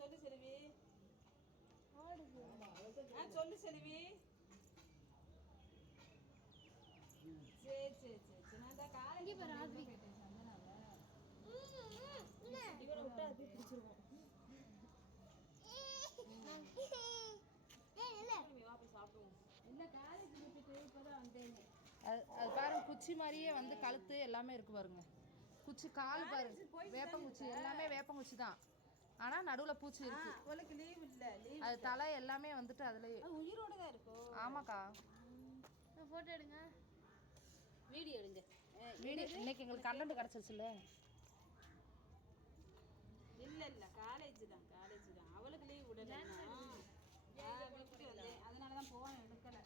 சொல்லு செல்வி. சொல்லு செல்வி. சரி சரி சரி சரி. நான் தான் காலேஜ் கேட்டேன் சந்தனாவை. இவனை விட்டா அது பிடிச்சிருவோம். அது பாருங்க குச்சி மாதிரியே வந்து கழுத்து எல்லாமே இருக்கு பாருங்க. குச்சி கால் பாருங்க, வேப்பங்குச்சி எல்லாமே வேப்பங்குச்சி தான். ஆனா நடுவுல பூச்சி இருக்கு. உங்களுக்கு லீவ் இல்ல, லீவ் அது தலை எல்லாமே வந்துட்டு அதுலயே உயிரோட தான் இருக்கும். ஆமாக்கா. போட்டோ எடுங்க, வீடியோ எடுங்க. வீடியோ இன்னைக்கு எங்களுக்கு கண்டென்ட் கிடைச்சிருச்சுல்ல. இல்ல இல்ல காலேஜ் தான், காலேஜ் தான். அவளுக்கு லீவ் விடல, அதனாலதான் போன் எடுக்கல.